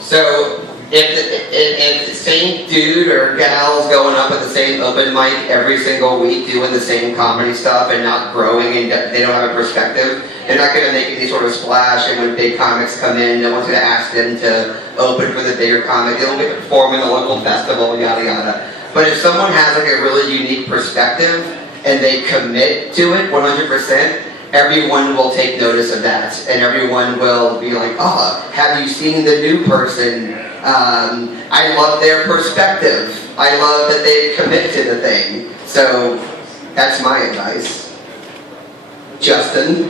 So if the same dude or gal is going up at the same open mic every single week doing the same comedy stuff and not growing and they don't have a perspective, they're not going to make any sort of splash. And when big comics come in, no one's going to ask them to open for the bigger comic. They don't get to perform in the local festival, yada yada. But if someone has like a really unique perspective and they commit to it 100%, everyone will take notice of that, and everyone will be like, oh, have you seen the new person? I love their perspective. I love that they commit to the thing. So that's my advice. Justin?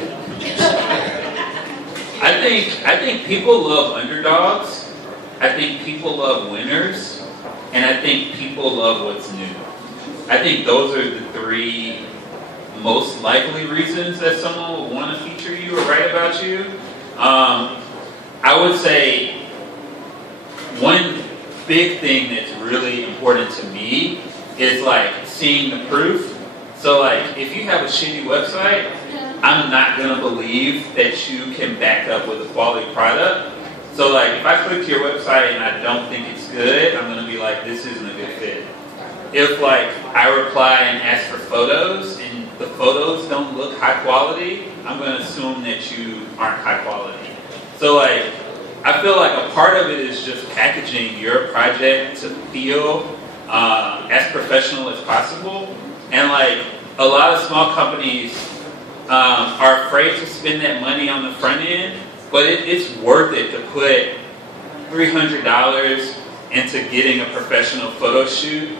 I think people love underdogs. I think people love winners. And I think people love what's new. I think those are the three most likely reasons that someone would want to feature you or write about you. I would say one big thing that's really important to me is like seeing the proof. So like if you have a shitty website, I'm not gonna believe that you can back up with a quality product. So like if I click to your website and I don't think it's good, I'm gonna be like, this isn't a good fit. If like I reply and ask for photos and the photos don't look high quality, I'm gonna assume that you aren't high quality. So like I feel like a part of it is just packaging your project to feel as professional as possible. And like a lot of small companies are afraid to spend that money on the front end, but it's worth it to put $300 into getting a professional photo shoot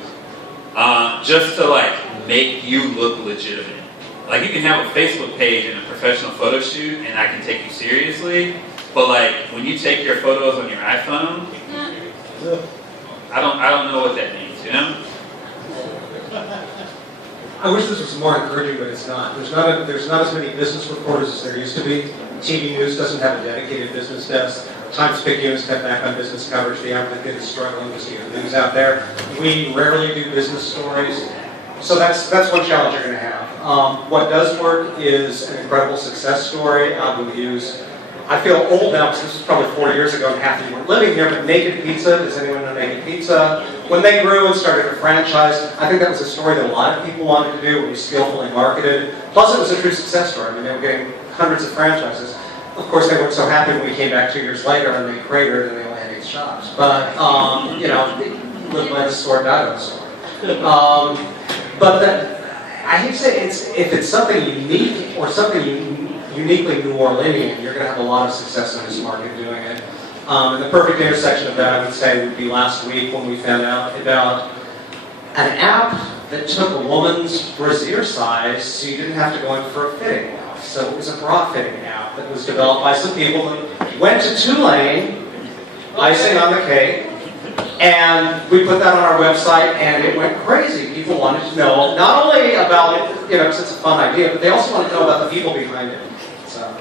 just to like make you look legitimate. Like you can have a Facebook page and a professional photo shoot and I can take you seriously, but like when you take your photos on your iPhone, I don't know what that means, you know? I wish this was more encouraging, but it's not. There's not as many business reporters as there used to be. TV News doesn't have a dedicated business desk. Times Picayune's cut back on business coverage. The Advocate is struggling to see the news out there. We rarely do business stories. So that's one challenge you're going to have. What does work is an incredible success story, album views. I feel old now because this was probably 4 years ago and half of you weren't living here, but Naked Pizza, does anyone know Naked Pizza? When they grew and started a franchise, I think that was a story that a lot of people wanted to do. It was skillfully marketed. Plus it was a true success story. I mean, they were getting hundreds of franchises. Of course, they weren't so happy when we came back 2 years later and they cratered and they only had 8 shops. But, you know, lived by the sword, died by the sword. I hate to say if it's something unique or something uniquely New Orleanian, you're going to have a lot of success in this market doing it. And the perfect intersection of that, I would say, would be last week when we found out about an app that took a woman's brassiere size so you didn't have to go in for a fitting. So it was a bra fitting app that was developed by some people that went to Tulane, icing on the cake, and we put that on our website and it went crazy. People wanted to know not only about it, you know, because it's a fun idea, but they also wanted to know about the people behind it. So